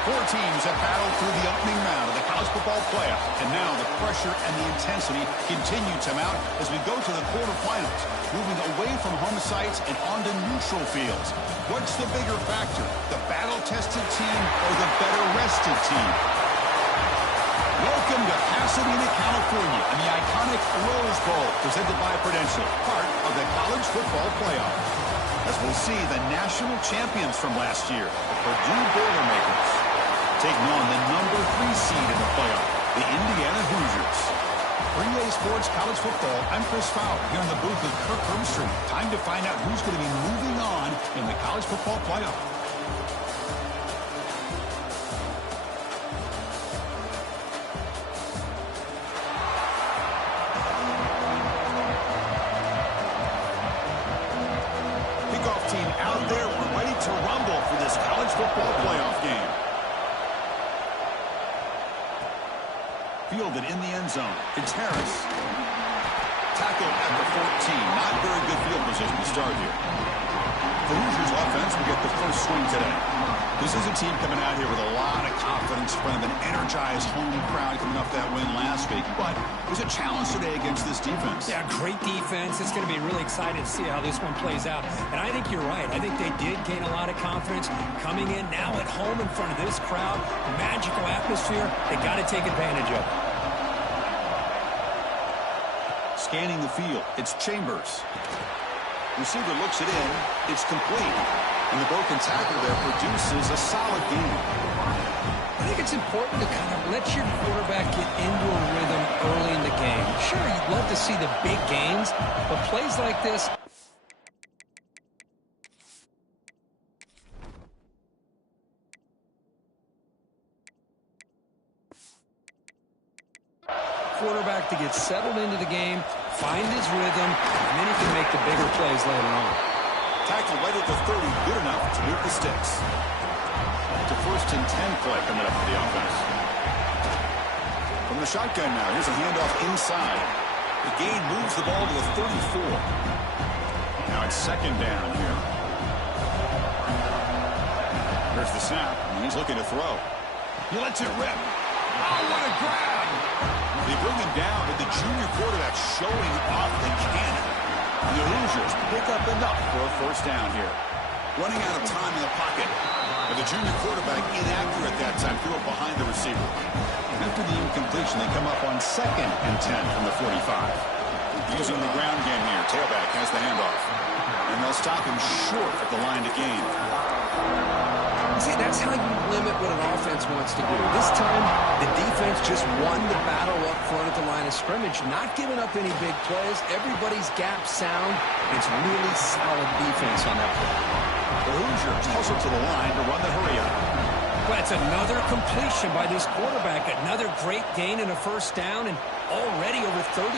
Four teams have battled through the opening round of the college football playoff, and now the pressure and the intensity continue to mount as we go to the quarterfinals, moving away from home sites and onto neutral fields. What's the bigger factor, the battle-tested team or the better-rested team? Welcome to Pasadena, California, and the iconic Rose Bowl, presented by Prudential, part of the college football playoff. As we'll see the national champions from last year, the Purdue Boilermakers, taking on the number 3 seed in the playoff, the Indiana Hoosiers. For EA Sports College Football, I'm Chris Fowler, here in the booth with Kirk Herbstreit. Time to find out who's going to be moving on in the college football playoff. Fielded in the end zone. It's Harris. Tackled at the 14. Not very good field position to start here. The Hoosiers offense will get the first swing today. This is a team coming out here with a lot of confidence in front of an energized home crowd coming off that win last week. But there's a challenge today against this defense. Yeah, great defense. It's going to be really exciting to see how this one plays out. And I think you're right. I think they did gain a lot of confidence coming in now at home in front of this crowd. Magical atmosphere. They got to take advantage of it. Scanning the field, it's Chambers. Receiver looks it in, it's complete. And the broken tackle there produces a solid game. I think it's important to kind of let your quarterback get into a rhythm early in the game. Sure, you'd love to see the big gains, but plays like this... quarterback to get settled into the game, find his rhythm, and then he can make the bigger plays later on. Tackle right at the 30, good enough to move the sticks. It's a 1st and 10 play coming up for the offense. From the shotgun now, here's a handoff inside. The gain moves the ball to the 34. Now it's 2nd down here. There's the snap, and he's looking to throw. He lets it rip. Oh, what a grab! They bring him down, but the junior quarterback showing off the cannon. And the Hoosiers pick up enough for a 1st down here. Running out of time in the pocket. But the junior quarterback inaccurate that time, threw it behind the receiver. After the incompletion, they come up on 2nd and 10 from the 45. Using the ground game here, tailback has the handoff. And they'll stop him short at the line to gain. See, that's how you limit what an offense wants to do. This time, the defense just won the battle up front at the line of scrimmage, not giving up any big plays. Everybody's gap sound. It's really solid defense on that play. The Hoosiers hustle to the line to run the hurry-up. Well, it's another completion by this quarterback. Another great gain in a 1st down, and already over 30.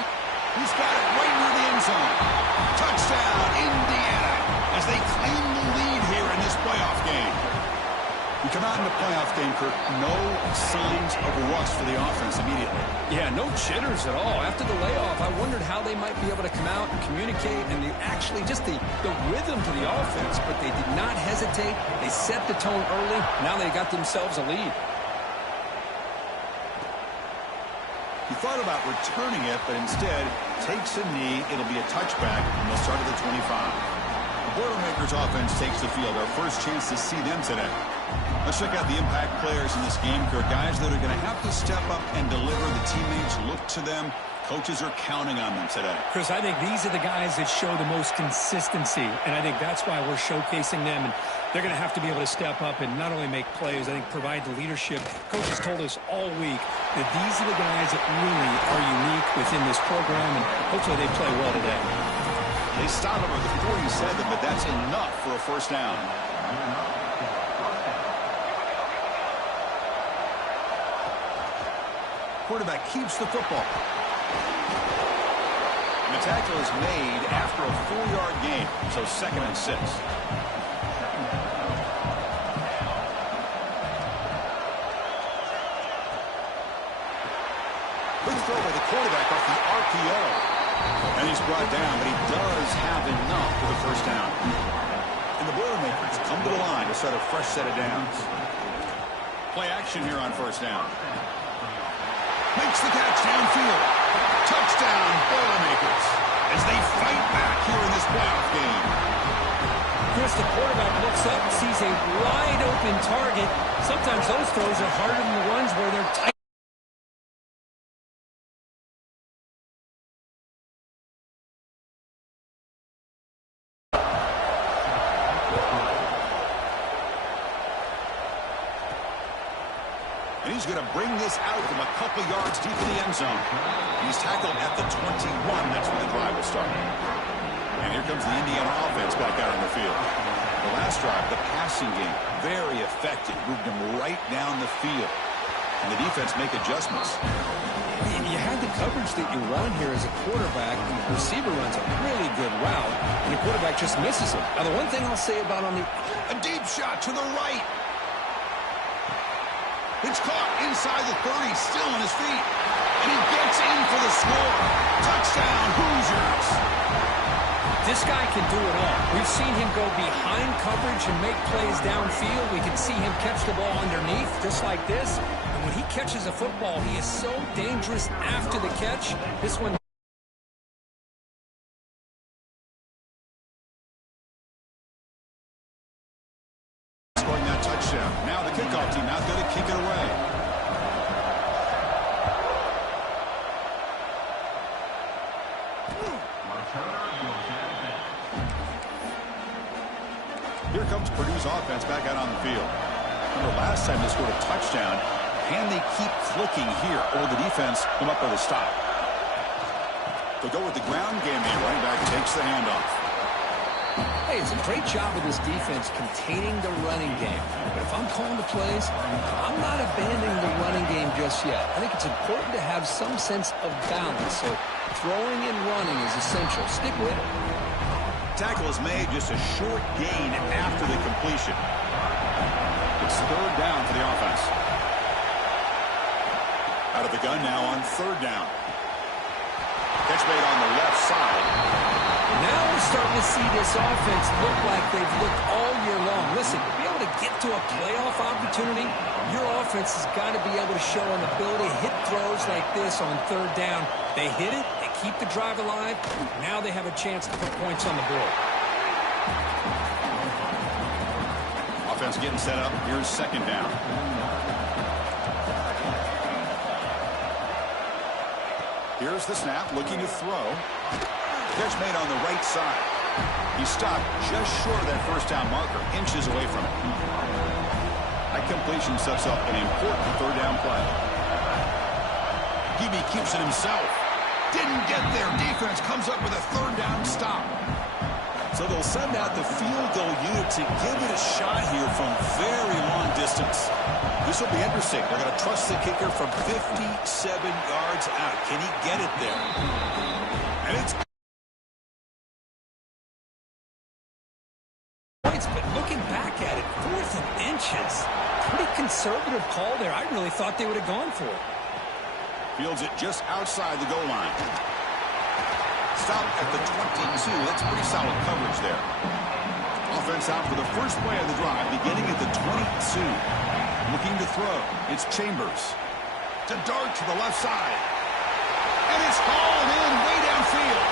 He's got it right near the end zone. Touchdown, Indiana, as they claim the lead here in this playoff game. You come out in the playoff game, Kirk, no signs of rust for the offense immediately. Yeah, no jitters at all. After the layoff, I wondered how they might be able to come out and communicate and actually just the rhythm to the offense, but they did not hesitate. They set the tone early. Now they got themselves a lead. He thought about returning it, but instead takes a knee. It'll be a touchback, and they'll start at the 25. The Boilermakers offense takes the field. Our first chance to see them today. Let's check out the impact players in this game, Kirk. Guys that are going to have to step up and deliver. The teammates look to them. Coaches are counting on them today. Chris, I think these are the guys that show the most consistency, and I think that's why we're showcasing them. And they're going to have to be able to step up and not only make plays, I think provide the leadership. Coaches told us all week that these are the guys that really are unique within this program, and hopefully they play well today. They stop him at the 47, but that's enough for a 1st down. Quarterback keeps the football. And the tackle is made after a 4-yard gain, so 2nd and 6. Good throw by the quarterback off the RPO. And he's brought down, but he does have enough for the 1st down. And the Boilermakers come to the line to start a fresh set of downs. Play action here on first down. Makes the catch downfield. Touchdown, Boilermakers, as they fight back here in this playoff game. Chris, the quarterback looks up and sees a wide-open target. Sometimes those throws are harder than the ones where they're tight. And he's going to bring this out from a couple yards deep in the end zone. He's tackled at the 21. That's where the drive will start. And here comes the Indiana offense back out on the field. The last drive, the passing game, very effective. Moved him right down the field. And the defense make adjustments. You had the coverage that you want here as a quarterback. The receiver runs a really good route, and the quarterback just misses it. Now, the one thing I'll say about on the... A deep shot to the right. It's caught inside the 30, still on his feet. And he gets in for the score. Touchdown, Hoosiers. This guy can do it all. We've seen him go behind coverage and make plays downfield. We can see him catch the ball underneath, just like this. And when he catches a football, he is so dangerous after the catch. This one... Scoring that touchdown. Now the kickoff team out there to kick it away. Here comes Purdue's offense back out on the field. Remember last time they scored a touchdown. Can they keep clicking here, or the defense come up with a stop? They'll go with the ground game here. Running back takes the handoff. Hey, it's a great job of this defense containing the running game. But if I'm calling the plays, I'm not abandoning the running game just yet. I think it's important to have some sense of balance. So throwing and running is essential. Stick with it. Tackle is made, just a short gain after the completion. It's third down for the offense. Out of the gun now on third down. Catch made on the left side. Now we're starting to see this offense look like they've looked all year long. Listen, to be able to get to a playoff opportunity, your offense has got to be able to show an ability to hit throws like this on third down. They hit it, they keep the drive alive. Now they have a chance to put points on the board. Offense getting set up. Here's second down. Here's the snap, looking to throw. Catch made on the right side. He stopped just short of that first down marker, inches away from it. That completion sets up an important third down play. Gibby keeps it himself. Didn't get there. Defense comes up with a third down stop. So they'll send out the field goal unit to give it a shot here from very long distance. This will be interesting. They're going to trust the kicker from 57 yards out. Can he get it there? And it's... But looking back at it, 4th and inches. Pretty conservative call there. I really thought they would have gone for it. Fields it just outside the goal line. Stop at the 22. That's pretty solid coverage there. Offense out for the first play of the drive, beginning at the 22. Looking to throw. It's Chambers. To dart to the left side. And it's hauled in way downfield.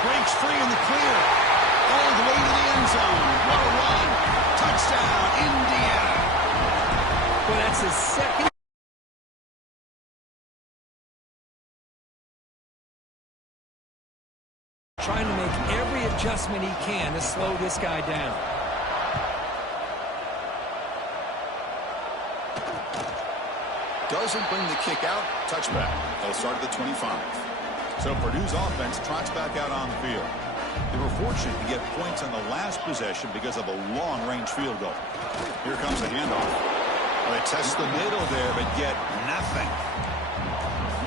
Breaks free in the clear. All the way to the end zone. What a run. Touchdown, Indiana. Well, that's his second. Trying to make every adjustment he can to slow this guy down. Doesn't bring the kick out. Touchback. They'll start at the 25. So Purdue's offense trots back out on the field. They were fortunate to get points on the last possession because of a long-range field goal. Here comes the handoff. Well, they test the middle there, but get nothing.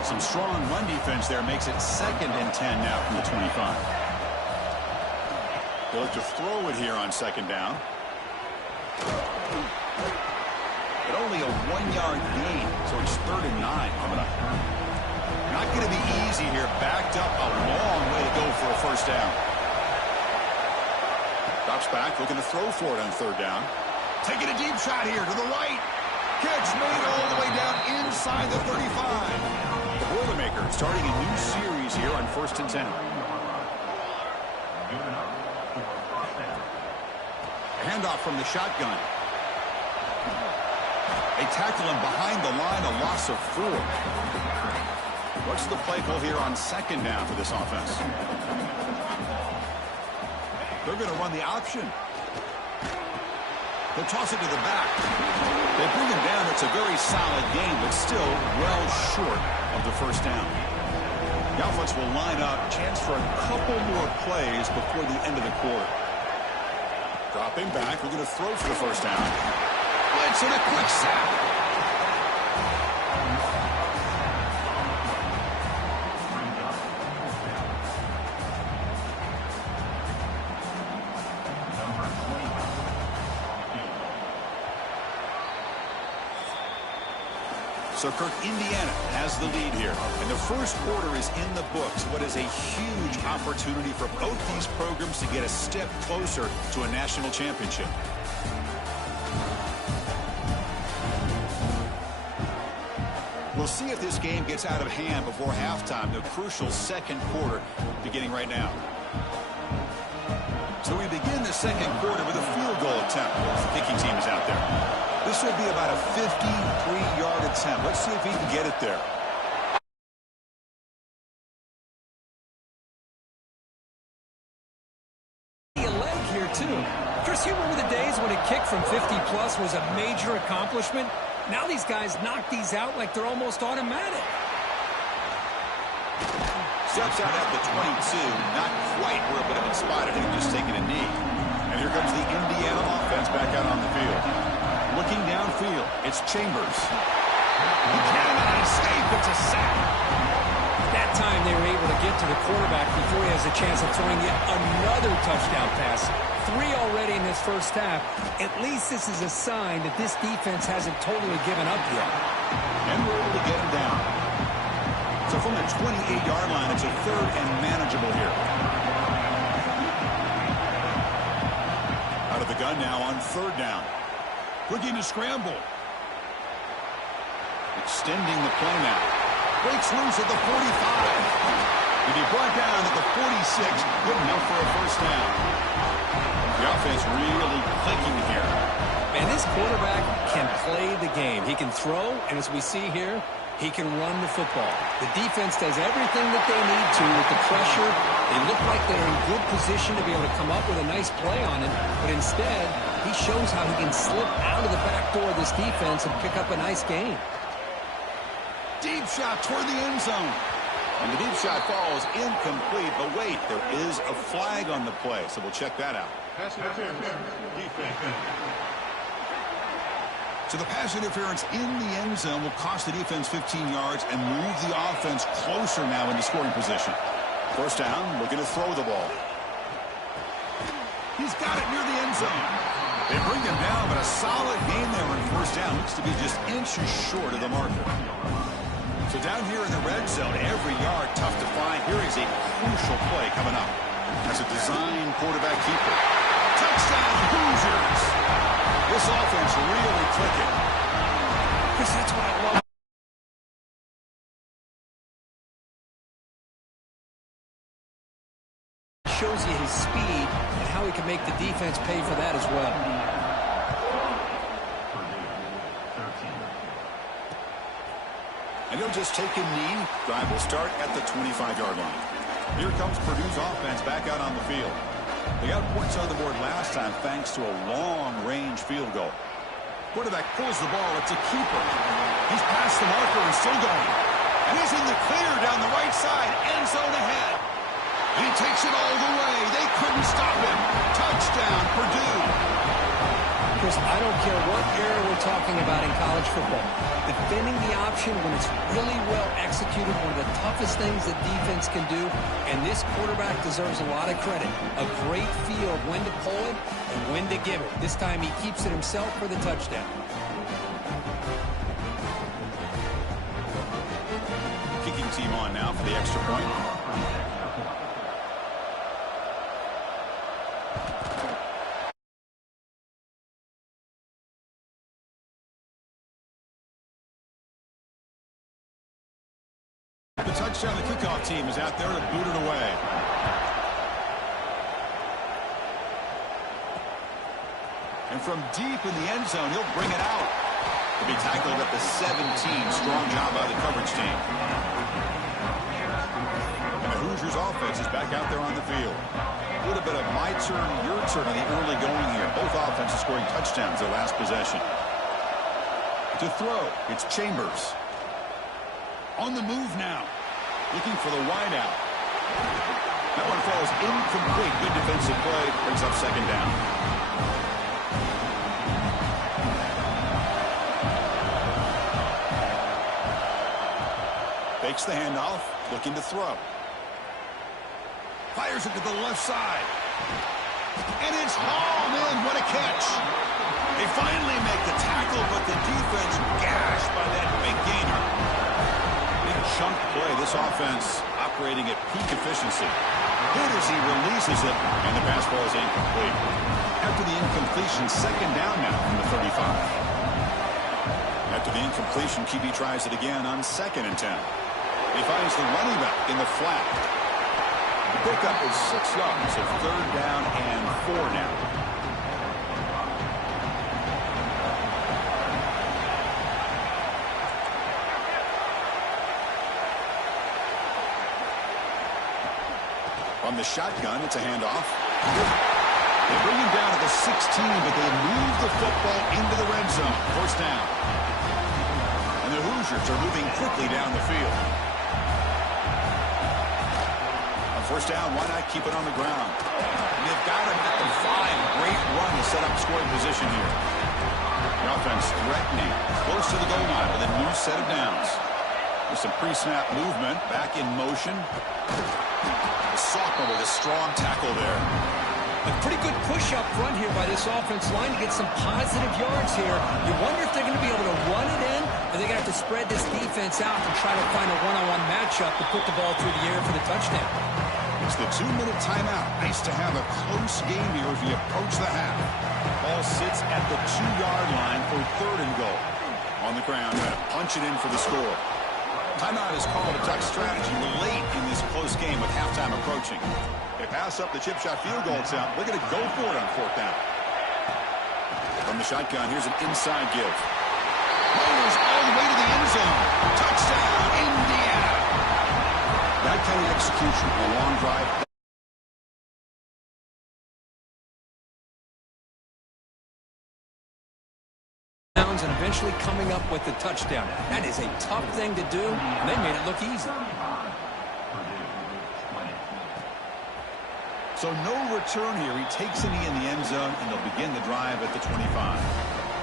Some strong run defense there makes it 2nd and 10 now from the 25. They'll look to throw it here on 2nd down. But only a 1-yard gain, so it's 3rd and 9 coming up. Not going to be easy here. Backed up a long way to go for a first down. Drops back, looking to throw for it on 3rd down. Taking a deep shot here to the right. Catch made inside the 35. The Boilermakers starting a new series here on 1st and 10. Handoff from the shotgun. They tackle him behind the line, a loss of 4. What's the play call here on 2nd down for this offense? They're going to run the option. They'll toss it to the back. They bring him down. It's a very solid game, but still well short of the 1st down. The offense will line up. Chance for a couple more plays before the end of the quarter. Dropping back. We're going to throw for the 1st down. Blitz and a quick sack. So, Kirk, Indiana has the lead here. And the 1st quarter is in the books. What is a huge opportunity for both these programs to get a step closer to a national championship. We'll see if this game gets out of hand before halftime. The crucial 2nd quarter beginning right now. So we begin the 2nd quarter with a field goal attempt. The kicking team is out there. This will be about a 53-yard attempt. Let's see if he can get it there. A leg here, too. Chris, you remember the days when a kick from 50-plus was a major accomplishment? Now these guys knock these out like they're almost automatic. Steps out at the 22. Not quite where it would have been spotted. Him just taking a knee. And here comes the Indiana offense back out on the field. Looking downfield, it's Chambers. He cannot escape. It's a sack. That time they were able to get to the quarterback before he has a chance of throwing yet another touchdown pass. 3 already in this 1st half. At least this is a sign that this defense hasn't totally given up yet. And we're able to get him down. So from the 28-yard line, it's a 3rd and manageable here. Out of the gun now on 3rd down. Looking to scramble. Extending the play now. Breaks loose at the 45. To be brought down at the 46. Good enough for a 1st down. The offense really clicking here. And this quarterback can play the game. He can throw, and as we see here, he can run the football. The defense does everything that they need to with the pressure. They look like they're in good position to be able to come up with a nice play on it, but instead, he shows how he can slip out of the back door of this defense and pick up a nice gain. Deep shot toward the end zone. And the deep shot falls incomplete, but wait, there is a flag on the play, so we'll check that out. So the pass interference in the end zone will cost the defense 15 yards and move the offense closer now into scoring position. 1st down, looking to throw the ball. He's got it near the end zone. They bring him down, but a solid game there on 1st down. Looks to be just inches short of the marker. So down here in the red zone, every yard tough to find. Here is a crucial play coming up. As a design quarterback keeper. Touchdown, Hoosiers! This offense really clicking. Chris, that's what I love. Shows you his speed and how he can make the defense pay for that as well. And he'll just take a knee. Drive will start at the 25-yard line. Here comes Purdue's offense back out on the field. They got points on the board last time thanks to a long-range field goal. Quarterback pulls the ball. It's a keeper. He's past the marker and still going. And he's in the clear down the right side. End zone ahead. And he takes it all the way. They couldn't stop him. Touchdown, Purdue. Chris, I don't care what era we're talking about in college football. Defending the option when it's really well executed, one of the toughest things that defense can do, and this quarterback deserves a lot of credit. A great feel of when to pull it and when to give it. This time he keeps it himself for the touchdown. Kicking team on now for the extra point. The touchdown, the kickoff team is out there to boot it away. And from deep in the end zone, he'll bring it out. To be tackled at the 17. Strong job by the coverage team. And the Hoosiers offense is back out there on the field. A little bit of my turn, your turn on the early going here. Both offenses scoring touchdowns their last possession. To throw, it's Chambers. On the move now. Looking for the wideout. That one falls incomplete. Good defensive play. Brings up second down. Fakes the handoff. Looking to throw. Fires it to the left side. And it's hauled in. What a catch. They finally make the tackle, but the defense gashed by that big gainer. Big chunk play. This offense operating at peak efficiency. Good as he releases it, and the pass ball is incomplete. After the incompletion, second down now from the 35. After the incompletion, QB tries it again on 2nd and 10. He finds the running back in the flat. The pickup is 6 yards, so 3rd down and 4 now. From the shotgun, it's a handoff. They bring him down to the 16, but they move the football into the red zone. 1st down. And the Hoosiers are moving quickly down the field. On 1st down, why not keep it on the ground? And they've got him at the 5. Great run to set up scoring position here. The offense threatening, close to the goal line with a new set of downs. With some pre-snap movement, back in motion. The sophomore with a strong tackle there. A pretty good push up front here by this offense line to get some positive yards here. You wonder if they're going to be able to run it in, or they're going to have to spread this defense out and try to find a one-on-one matchup to put the ball through the air for the touchdown. It's the 2-minute timeout. Nice to have a close game here as we approach the half. Ball sits at the 2-yard line for 3rd and goal. On the ground, trying to punch it in for the score. Timeout is called a Duck strategy late in this close game with halftime approaching. They pass up the chip shot field goal attempt. They're going to go for it on 4th down. From the shotgun, here's an inside give. Rovers all the way to the end zone. Touchdown, Indiana. That kind of execution, a long drive. And eventually coming up with the touchdown. That is a tough thing to do, and they made it look easy. So no return here. He takes a knee in the end zone, and they'll begin the drive at the 25.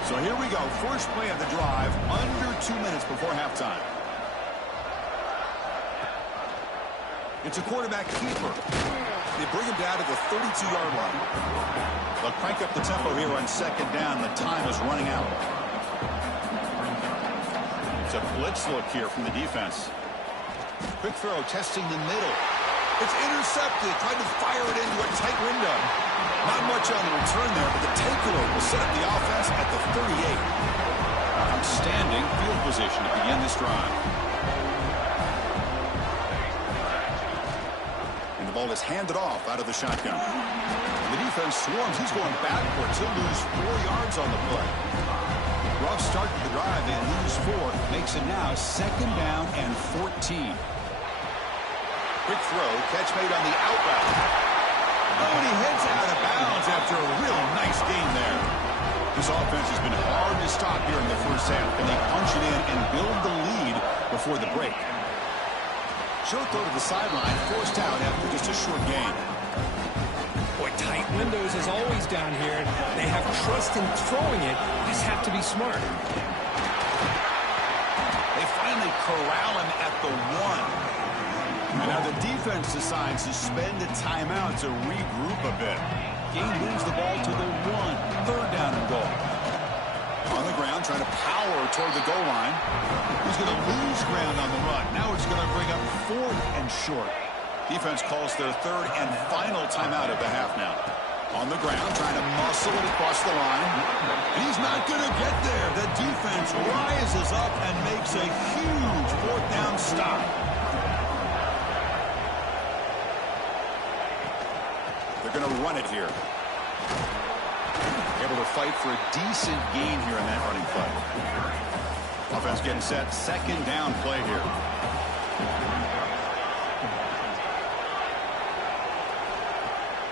So here we go. First play of the drive, under 2 minutes before halftime. It's a quarterback keeper. They bring him down to the 32-yard line. They'll crank up the tempo here on 2nd down. The time is running out. It's a blitz look here from the defense. Quick throw, testing the middle. It's intercepted. Tried to fire it into a tight window. Not much on the return there, but the takeaway will set up the offense at the 38. Outstanding field position to begin this drive. And the ball is handed off out of the shotgun. The defense swarms. He's going backwards. He'll lose 4 yards on the play. Rough start to the drive. They lose 4. Makes it now 2nd down and 14. Quick throw. Catch made on the out route. Oh, and he heads out of bounds after a real nice gain there. This offense has been hard to stop here in the first half. Can they punch it in and build the lead before the break? Short throw to the sideline. Forced out after just a short gain. Boy, tight windows as always down here. They have trust in throwing it. Just have to be smart. They finally corral him at the 1. And now the defense decides to spend a timeout to regroup a bit. Gain moves the ball to the 1. 3rd down and goal. On the ground, trying to power toward the goal line. He's going to lose ground on the run. Now it's going to bring up 4th and short. Defense calls their 3rd and final timeout of the half now. On the ground, trying to muscle it across the line. And he's not going to get there. The defense rises up and makes a huge 4th down stop. they're going to run it here. Able to fight for a decent gain here in that running play. Offense getting set. Second down play here.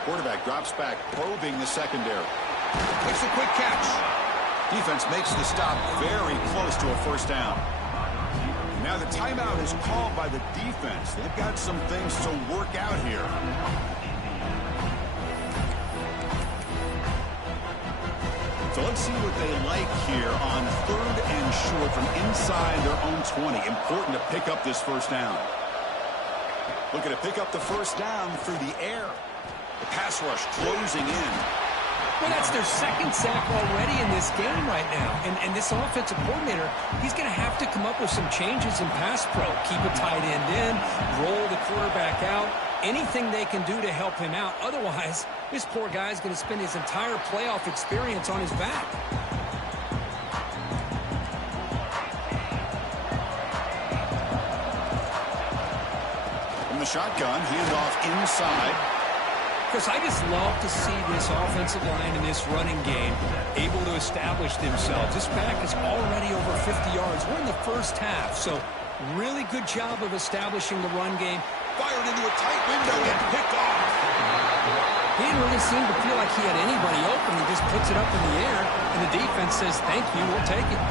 Quarterback drops back, probing the secondary. Makes a quick catch. Defense makes the stop very close to a first down. Now the timeout is called by the defense. They've got some things to work out here. So let's see what they like here on third and short from inside their own 20. Important to pick up this first down. Looking to pick up the first down through the air. The pass rush closing in. Well, that's their second sack already in this game right now. And this offensive coordinator, he's going to have to come up with some changes in pass pro. Keep a tight end in, roll the quarterback out, anything they can do to help him out. Otherwise, this poor guy's going to spend his entire playoff experience on his back. From the shotgun, handoff inside. Because I just love to see this offensive line in this running game able to establish themselves. This back is already over 50 yards. We're in the first half, so really good job of establishing the run game. Fired into a tight window and picked off. He didn't really seem to feel like he had anybody open. He just puts it up in the air, and the defense says, thank you, we'll take it.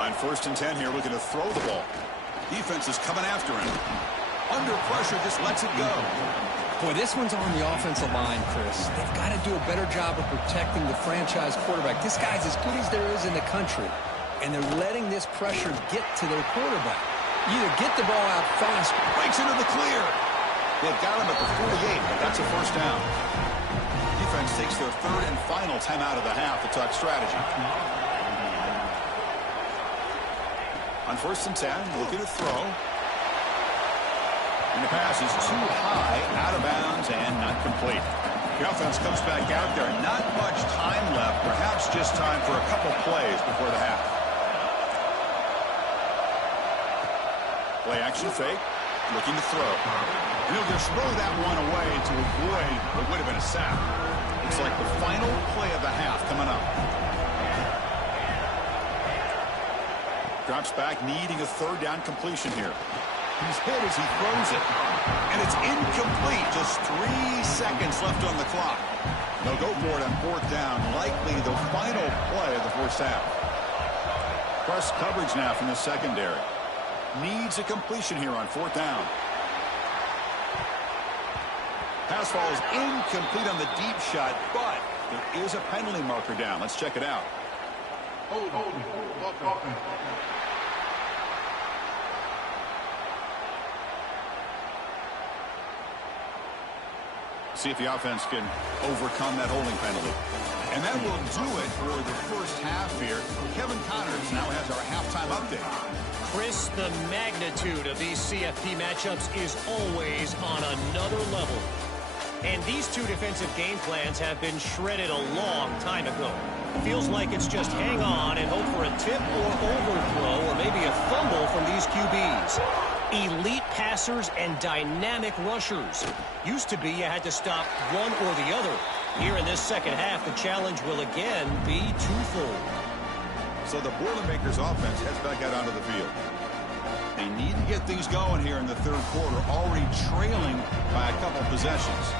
On 1st and 10 here, looking to throw the ball. Defense is coming after him. Under pressure, just lets it go. Boy, this one's on the offensive line, Chris. They've got to do a better job of protecting the franchise quarterback. This guy's as good as there is in the country, and they're letting this pressure get to their quarterback. Either get the ball out fast. Breaks into the clear. They've got him at the 48. That's a first down. Defense takes their third and final timeout of the half to talk strategy. On 1st and 10, looking to throw. And the pass is too high, out of bounds, and not complete. The offense comes back out there. Not much time left. Perhaps just time for a couple plays before the half. Play action fake. Looking to throw. And he'll just throw that one away to avoid what would have been a sack. Looks like the final play of the half coming up. Drops back, needing a third down completion here. He's hit as he throws it. And it's incomplete. Just 3 seconds left on the clock. They'll go for it on 4th down. Likely the final play of the first half. Press coverage now from the secondary. Needs a completion here on 4th down. Pass ball is incomplete on the deep shot, but there is a penalty marker down. Let's check it out. See if the offense can overcome that holding penalty. And that will do it for the first half here. Kevin Connors now has our halftime update. Chris, the magnitude of these CFP matchups is always on another level. And these two defensive game plans have been shredded a long time ago. Feels like it's just hang on and hope for a tip or overthrow or maybe a fumble from these QBs. Elite passers and dynamic rushers. Used to be you had to stop one or the other. Here in this second half, the challenge will again be twofold. So the Boilermakers offense heads back out onto the field. They need to get things going here in the third quarter, already trailing by a couple possessions.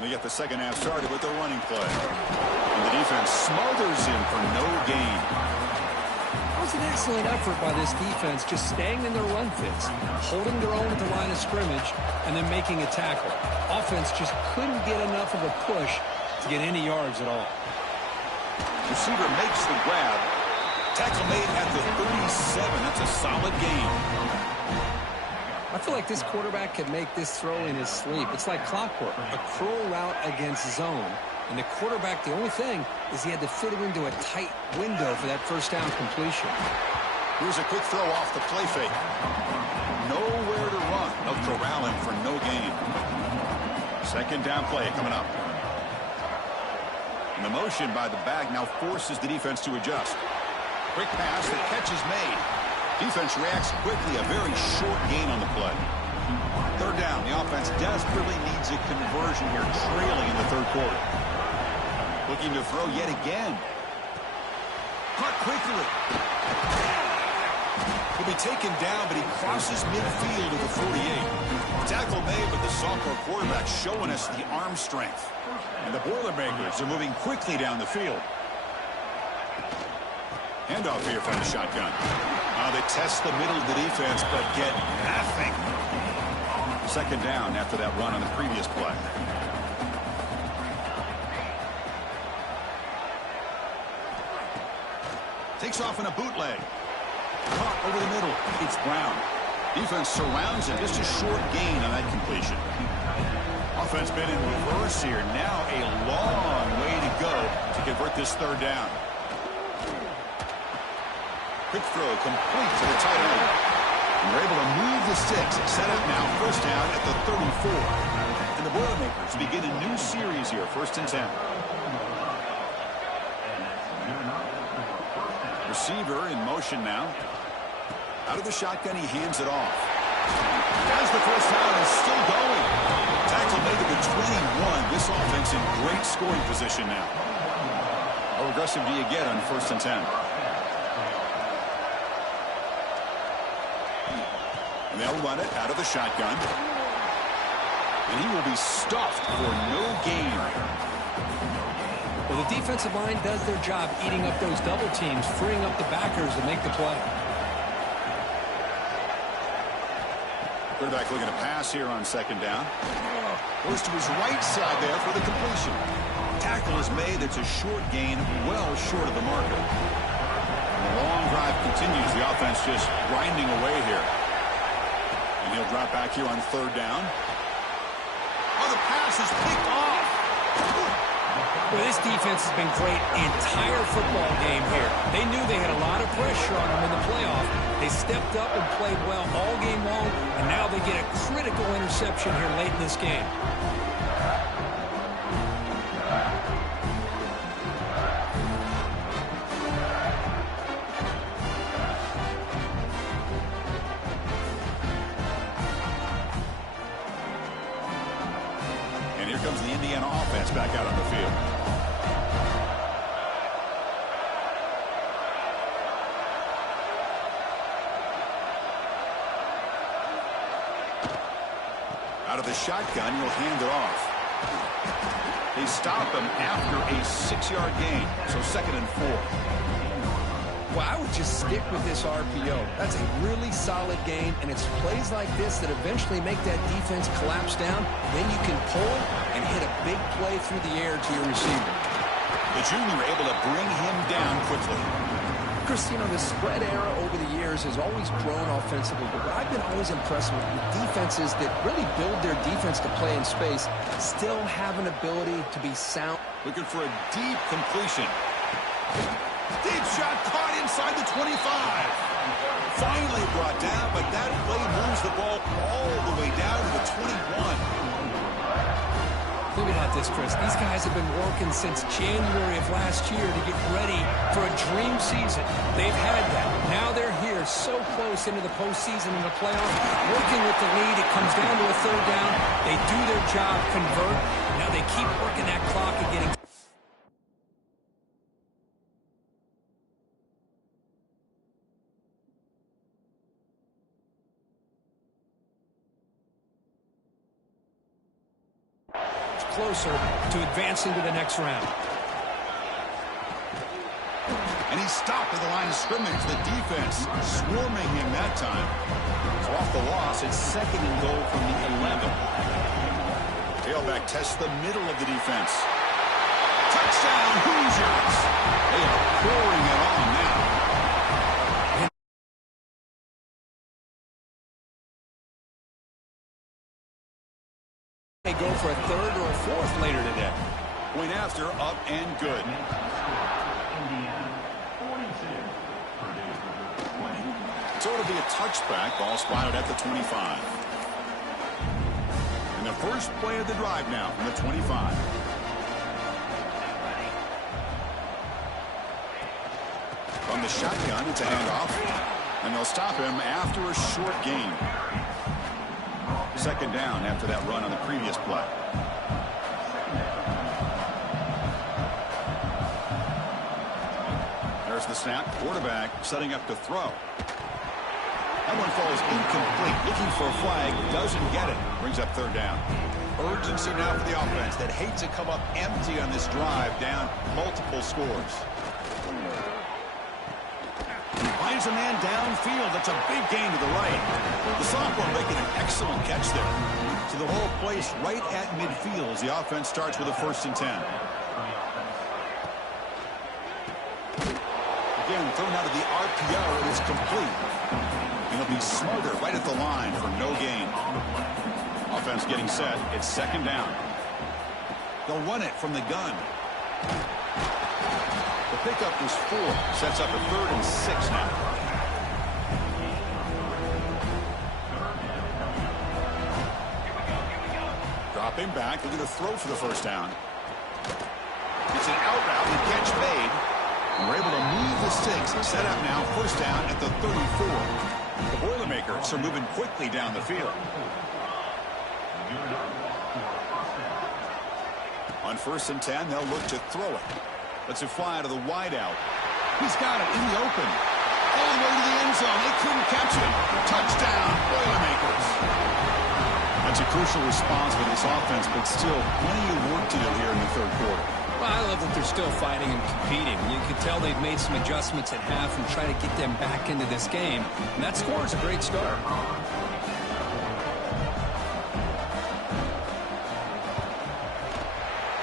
They get the second half started with the running play. And the defense smothers him for no gain. That was an excellent effort by this defense, just staying in their run fits, holding their own at the line of scrimmage, and then making a tackle. Offense just couldn't get enough of a push to get any yards at all. Receiver makes the grab. Tackle made at the 37. That's a solid gain. I feel like this quarterback could make this throw in his sleep. It's like clockwork, a curl route against zone. And the quarterback, the only thing is he had to fit it into a tight window for that first down completion. Here's a quick throw off the play fake. Nowhere to run. They'll corral him for no gain. Second down play coming up. And the motion by the back now forces the defense to adjust. Quick pass, the catch is made. Defense reacts quickly. A very short gain on the play. Third down. The offense desperately needs a conversion here, trailing in the third quarter. Looking to throw yet again. Caught quickly. He'll be taken down, but he crosses midfield at the 48. Tackle made, but the sophomore quarterback showing us the arm strength. And the Boilermakers are moving quickly down the field. Handoff here from the shotgun. They test the middle of the defense, but get nothing. Second down after that run on the previous play. Takes off in a bootleg. Caught over the middle. It's Brown. Defense surrounds him. Just a short gain on that completion. Offense been in reverse here. Now a long way to go to convert this third down. Quick throw complete to the tight end. And they're able to move the sticks. Set up now first down at the 34. And the Boilermakers begin a new series here. 1st and 10. Receiver in motion now. Out of the shotgun, he hands it off. Has the first down and still going. Tackle made to the 21. This offense in great scoring position now. How aggressive do you get on 1st and 10? And they'll run it out of the shotgun. And he will be stuffed for no gain. Well, the defensive line does their job eating up those double teams, freeing up the backers to make the play. Quarterback looking to pass here on 2nd down. Goes to his right side there for the completion. Tackle is made. It's a short gain, well short of the marker. And the long drive continues. The offense just grinding away here. And he'll drop back here on 3rd down. Oh, the pass is picked off. Well, this defense has been great the entire football game here. They knew they had a lot of pressure on them in the playoff. They stepped up and played well all game long, and now they get a critical interception here late in this game. And here comes the Indiana offense back out on the field. Out of the shotgun, he'll hand it off. They stop him after a 6-yard gain, so 2nd and 4. Well, I would just stick with this RPO. That's a really solid gain, and it's plays like this that eventually make that defense collapse down. Then you can pull it and hit a big play through the air to your receiver. The junior able to bring him down quickly. Chris, you know, the spread era over the years has always grown offensively, but what I've been always impressed with defenses that really build their defense to play in space still have an ability to be sound. Looking for a deep completion. Deep shot caught inside the 25. Finally brought down, but that play moves the ball all the way down to the 21. Think about this, Chris. These guys have been working since January of last year to get ready for a dream season. They've had that. Now they're here so close into the postseason and the playoff, working with the lead. It comes down to a 3rd down. They do their job, convert. Now they keep working that clock and getting... closer to advancing to the next round. And he's stopped at the line of scrimmage. The defense swarming him that time. So off the loss, it's 2nd and goal from the 11. Tailback tests the middle of the defense. Touchdown, Hoosiers! They are pouring it on now. They go for a 3rd or a 4th later today. Point after, up and good. So it'll be a touchback. Ball spotted at the 25. And the first play of the drive now from the 25. From the shotgun, it's a handoff. And they'll stop him after a short gain. Second down after that run on the previous play. There's the snap. Quarterback setting up to throw. That one falls incomplete. Looking for a flag. Doesn't get it. Brings up third down. Urgency now for the offense that hates to come up empty on this drive, down multiple scores. Finds a man downfield. That's a big gain to the right. The sophomore making an excellent catch there. So the whole place right at midfield as the offense starts with a 1st and 10. Again, thrown out of the RPO, and it's complete. And it'll be Smoger right at the line for no gain. Offense getting set. It's second down. They'll run it from the gun. The pickup is 4. Sets up a 3rd and 6 now. Dropping back. Looking to throw for the 1st down. It's an out route. The catch made. And we're able to move the sticks. Set up now. 1st down at the 34. The Boilermakers are moving quickly down the field. On 1st and 10, they'll look to throw it. Let's it fly to the wide out. He's got it in the open. All the way to the end zone. They couldn't catch it. Touchdown, Boilermakers. That's a crucial response for this offense, but still plenty of work to do here in the 3rd quarter. Well, I love that they're still fighting and competing. You can tell they've made some adjustments at half and try to get them back into this game. And that score is a great start.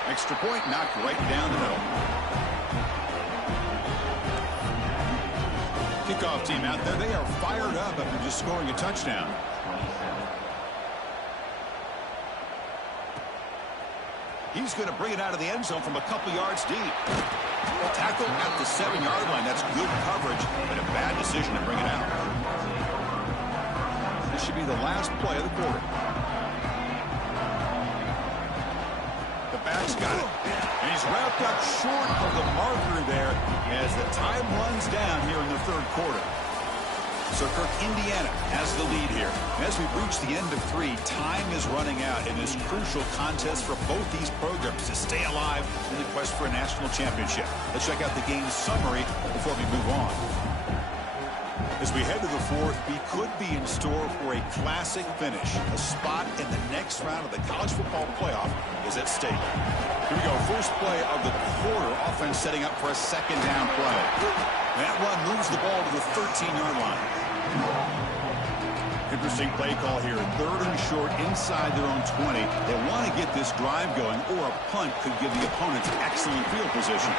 Extra point knocked right down the middle. Kickoff team out there. They are fired up after just scoring a touchdown. He's going to bring it out of the end zone from a couple yards deep. Tackle at the 7-yard line. That's good coverage, but a bad decision to bring it out. This should be the last play of the quarter. The back's got it. And he's wrapped up short of the marker there as the time runs down here in the 3rd quarter. So Kirk, Indiana has the lead here. As we reach the end of 3, time is running out in this crucial contest for both these programs to stay alive in the quest for a national championship. Let's check out the game summary before we move on. As we head to the 4th, we could be in store for a classic finish. A spot in the next round of the college football playoff is at stake. Here we go. First play of the quarter. Offense setting up for a 2nd down play. That run moves the ball to the 13-yard line. Interesting play call here. 3rd and short inside their own 20. They want to get this drive going, or a punt could give the opponents excellent field position.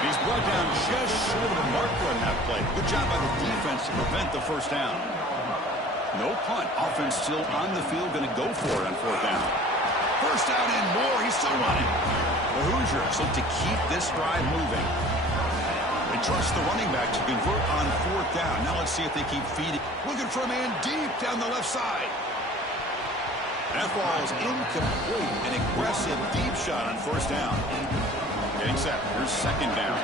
He's brought down just short of the marker on that play. Good job by the defense to prevent the 1st down. No punt. Offense still on the field, going to go for it on 4th down. 1st down and more. He's still running. The Hoosiers look to keep this drive moving. They trust the running back to convert on 4th down. Now let's see if they keep feeding. Looking for a man deep down the left side. That ball is incomplete. An aggressive deep shot on 1st down. Getting set. Here's 2nd down.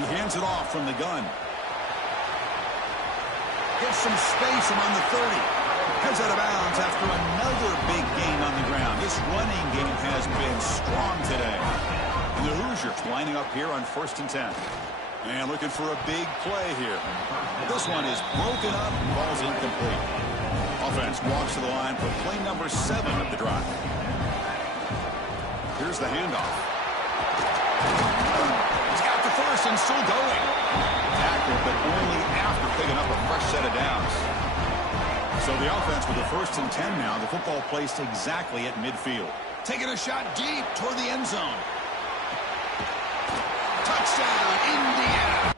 He hands it off from the gun. Gets some space around the 30. Heads out of bounds after another big gain on the ground. This running game has been strong today. And the Hoosiers lining up here on 1st and 10. And looking for a big play here. This one is broken up. Ball's incomplete. Offense walks to the line for play number 7 of the drive. Here's the handoff. He's got the 1st and still going. Tackle, but only after picking up a fresh set of downs. So the offense with the 1st and 10 now. The football placed exactly at midfield. Taking a shot deep toward the end zone. Touchdown, Indiana.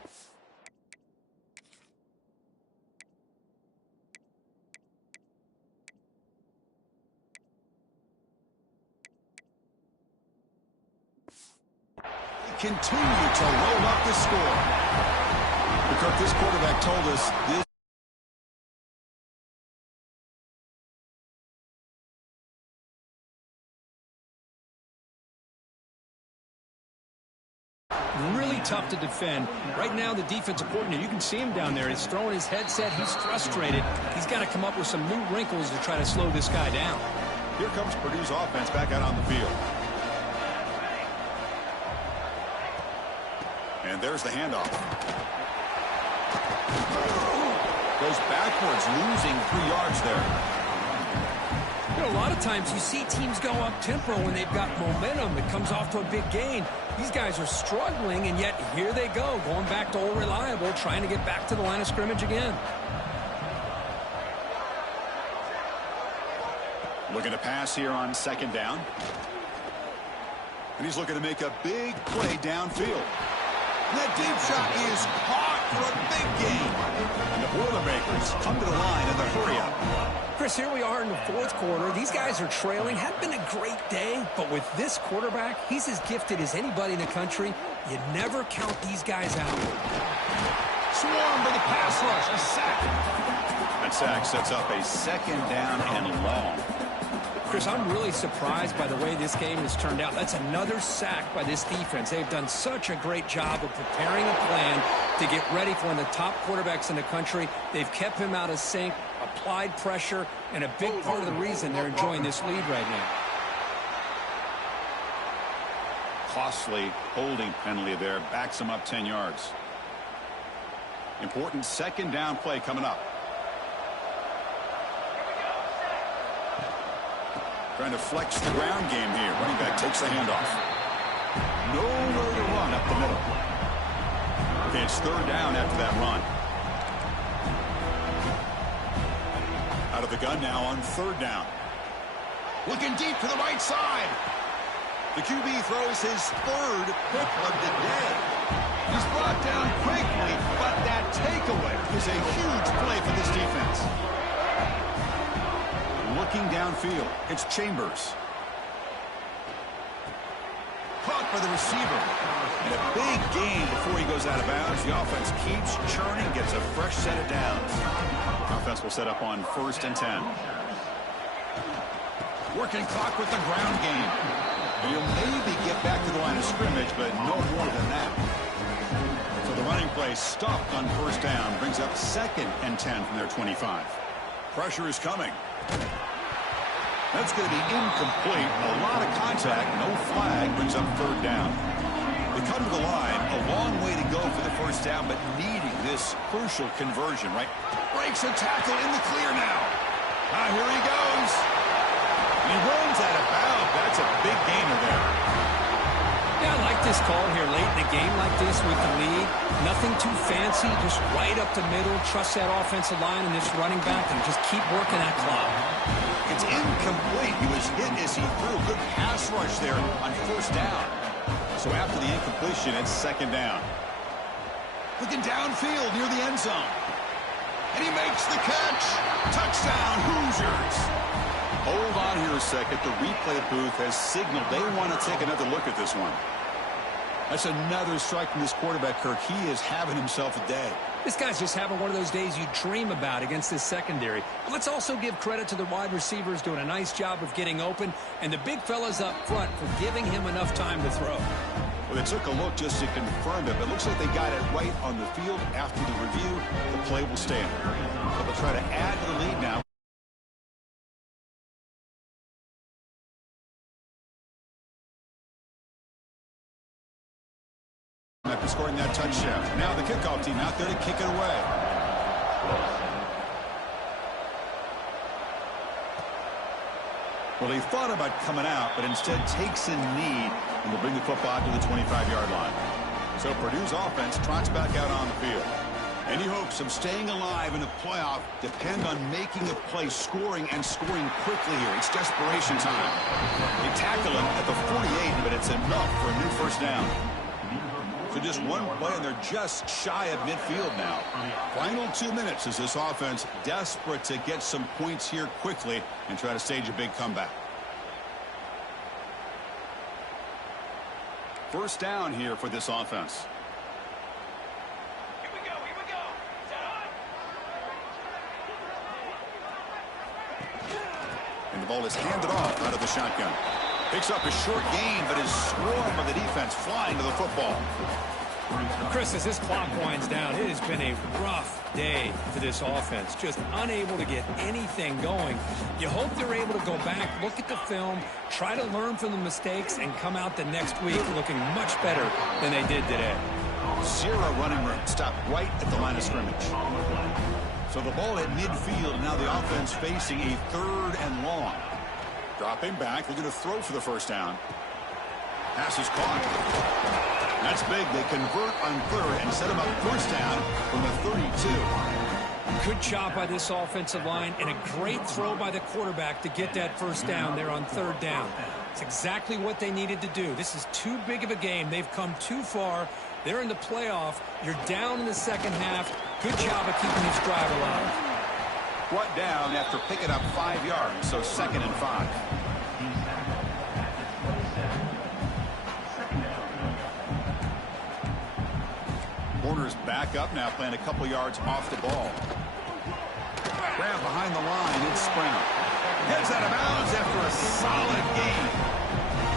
Continue to roll up the score. Kirk, this quarterback told us this. really tough to defend. Right now, the defensive coordinator, you can see him down there. He's throwing his headset. He's frustrated. He's got to come up with some new wrinkles to try to slow this guy down. Here comes Purdue's offense back out on the field. And there's the handoff. Goes backwards, losing 3 yards there. You know, a lot of times you see teams go up tempo when they've got momentum. It comes off to a big gain. These guys are struggling, and yet here they go, going back to old reliable, trying to get back to the line of scrimmage again. Looking to pass here on 2nd down. And he's looking to make a big play downfield. And that deep shot is caught for a big gain. And the Boilermakers come to the line in the hurry-up. Chris, here we are in the 4th quarter. These guys are trailing. Had been a great day, but with this quarterback, he's as gifted as anybody in the country. You never count these guys out. Swarm for the pass rush. A sack. That sack sets up a 2nd down and long. Chris, I'm really surprised by the way this game has turned out. That's another sack by this defense. They've done such a great job of preparing a plan to get ready for one of the top quarterbacks in the country. They've kept him out of sync, applied pressure, and a big part of the reason they're enjoying this lead right now. Costly holding penalty there. Backs him up 10 yards. Important 2nd down play coming up. Trying to flex the ground game here. Running back takes the handoff. Nowhere to run up the middle. Okay, it's 3rd down after that run. Out of the gun now on 3rd down. Looking deep to the right side. The QB throws his 3rd pick of the day. He's brought down quickly, but that takeaway is a huge play for this defense. Looking downfield, it's Chambers. Caught by the receiver. And a big gain before he goes out of bounds. The offense keeps churning, gets a fresh set of downs. Offense will set up on 1st and 10. Working clock with the ground game. And he'll maybe get back to the line of scrimmage, but no more than that. So the running play stopped on 1st down, brings up 2nd and 10 from their 25. Pressure is coming. That's going to be incomplete. A lot of contact, no flag, brings up 3rd down. They come to the line, a long way to go for the 1st down, but needing this crucial conversion, right? Breaks a tackle in the clear now. Here he goes. And he runs out of bounds. That's a big gainer there. Yeah, I like this call here late in the game like this with the lead. Nothing too fancy, just right up the middle. Trust that offensive line and this running back and just keep working that clock. It's incomplete. He was hit as he threw. Good pass rush there on 1st down. So after the incompletion, it's 2nd down. Looking downfield near the end zone. And he makes the catch. Touchdown, Hoosiers. Hold on here a second. The replay booth has signaled they want to take another look at this one. That's another strike from this quarterback, Kirk. He is having himself a day. This guy's just having one of those days you dream about against this secondary. But let's also give credit to the wide receivers doing a nice job of getting open, and the big fellas up front for giving him enough time to throw. Well, they took a look just to confirm it, but it looks like they got it right on the field. After the review, the play will stand. So they'll try to add to the lead now. After scoring that touchdown. Now the kickoff team out there to kick it away. Well, he thought about coming out, but instead takes a knee and will bring the football to the 25-yard line. So Purdue's offense trots back out on the field. Any hopes of staying alive in the playoff depend on making a play, scoring, and scoring quickly here. It's desperation time. They tackle him at the 48, but it's enough for a new 1st down. So just one play, and they're just shy of midfield now. Final 2 minutes as this offense desperate to get some points here quickly and try to stage a big comeback. 1st down here for this offense. Here we go. Set on. And the ball is handed off out of the shotgun. Picks up a short gain, but is swarmed by the defense flying to the football. Chris, as this clock winds down, it has been a rough day for this offense. Just unable to get anything going. You hope they're able to go back, look at the film, try to learn from the mistakes, and come out the next week looking much better than they did today. Zero running room. Stopped right at the line of scrimmage. So the ball at midfield, and now the offense facing a 3rd and long. Dropping back. They're going to throw for the first down. Pass is caught. That's big. They convert on 3rd and set them up first down from the 32. Good job by this offensive line and a great throw by the quarterback to get that first down there on 3rd down. It's exactly what they needed to do. This is too big of a game. They've come too far. They're in the playoff. You're down in the second half. Good job of keeping this drive alive. Brought down after picking up 5 yards, so 2nd and 5. Corners back up now, playing a couple yards off the ball. Grab behind the line, it's Springer. Gets out of bounds after a solid game.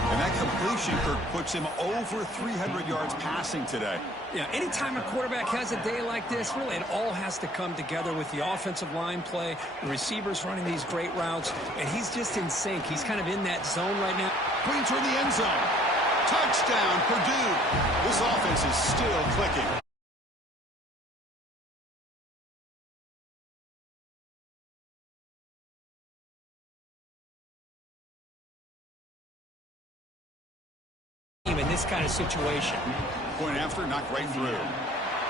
And that completion, Kirk, puts him over 300 yards passing today. Yeah, anytime a quarterback has a day like this, really it all has to come together with the offensive line play, the receivers running these great routes, and he's just in sync. He's kind of in that zone right now. Green toward the end zone. Touchdown, Purdue. This offense is still clicking. In this kind of situation. Point after, knocked right through.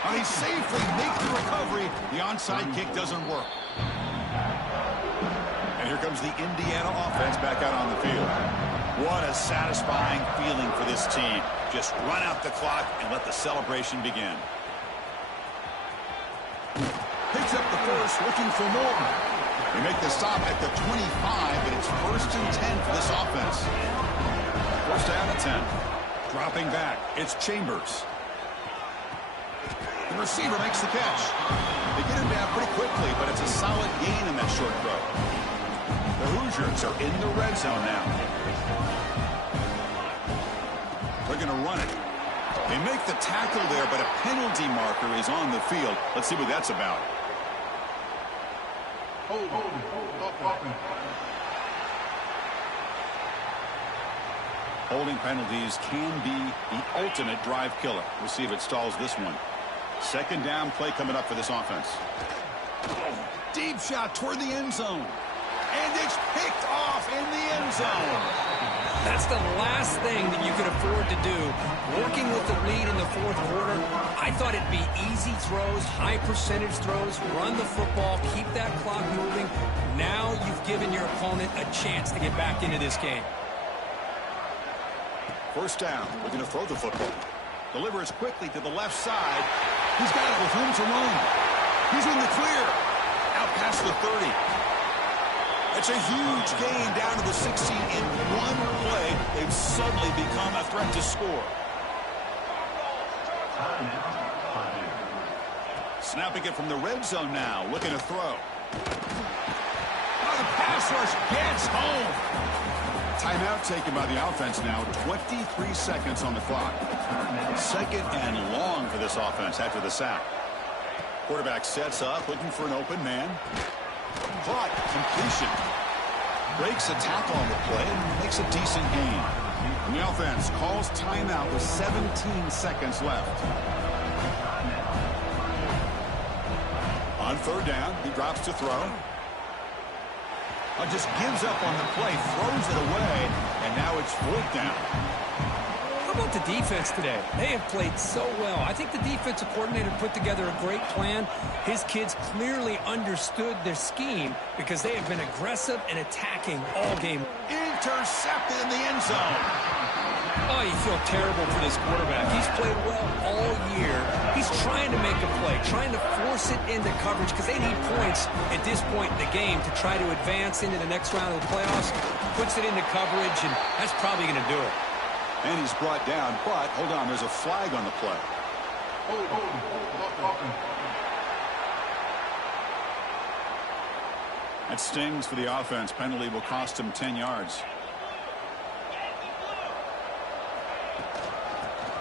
And he safely makes the recovery. The onside kick doesn't work. And here comes the Indiana offense back out on the field. What a satisfying feeling for this team. Just run out the clock and let the celebration begin. Picks up the first, looking for more. They make the stop at the 25, but it's 1st and 10 for this offense. First down at 10. Dropping back, it's Chambers. The receiver makes the catch. They get him down pretty quickly, but it's a solid gain in that short throw. The Hoosiers are in the red zone now. They're going to run it. They make the tackle there, but a penalty marker is on the field. Let's see what that's about. Holding penalties can be the ultimate drive killer. We'll see if it stalls this one. 2nd down play coming up for this offense. Deep shot toward the end zone. And it's picked off in the end zone. That's the last thing that you could afford to do. Working with the lead in the 4th quarter, I thought it'd be easy throws, high percentage throws, run the football, keep that clock moving. Now you've given your opponent a chance to get back into this game. First down. We're going to throw the football. Delivers quickly to the left side. He's got it with room to run. He's in the clear. Out past the 30. It's a huge gain down to the 16 in one play. They've suddenly become a threat to score. Snapping it from the red zone now. Looking to throw. Oh, the pass rush gets home. Timeout taken by the offense now. 23 seconds on the clock. 2nd and long for this offense after the sack. Quarterback sets up, looking for an open man. Caught. Completion. Breaks a tackle on the play and makes a decent gain. And the offense calls timeout with 17 seconds left. On 3rd down, he drops to throw. Just gives up on the play, throws it away, and now it's 4th down. How about the defense today? They have played so well. I think the defensive coordinator put together a great plan. His kids clearly understood their scheme because they have been aggressive and attacking all game. Intercepted in the end zone. Oh, you feel terrible for this quarterback. He's played well all year. He's trying to make a play, trying to force it into coverage because they need points at this point in the game to try to advance into the next round of the playoffs. Puts it into coverage, and that's probably going to do it. And he's brought down, but hold on, there's a flag on the play. That stings for the offense. Penalty will cost him 10 yards.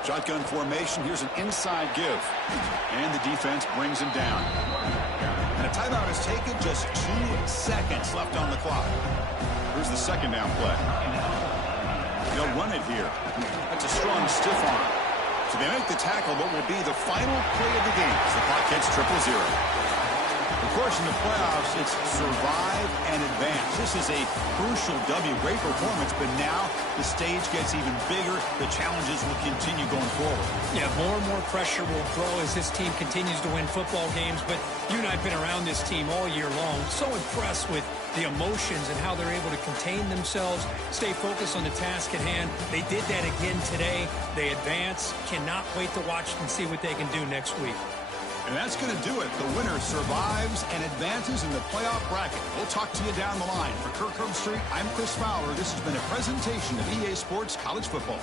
Shotgun formation. Here's an inside give. And the defense brings him down. And a timeout is taken. Just 2 seconds left on the clock. Here's the second down play. They'll run it here. That's a strong stiff arm. So they make the tackle, what will be the final play of the game as the clock hits 0-0. Of course, in the playoffs, it's survive and advance. This is a crucial W. Great performance, but now the stage gets even bigger. The challenges will continue going forward. Yeah, more and more pressure will grow as this team continues to win football games. But you and I have been around this team all year long. So impressed with the emotions and how they're able to contain themselves, stay focused on the task at hand. They did that again today. They advance. Cannot wait to watch and see what they can do next week. And that's going to do it. The winner survives and advances in the playoff bracket. We'll talk to you down the line. For Kirk Herbstreit, I'm Chris Fowler. This has been a presentation of EA Sports College Football.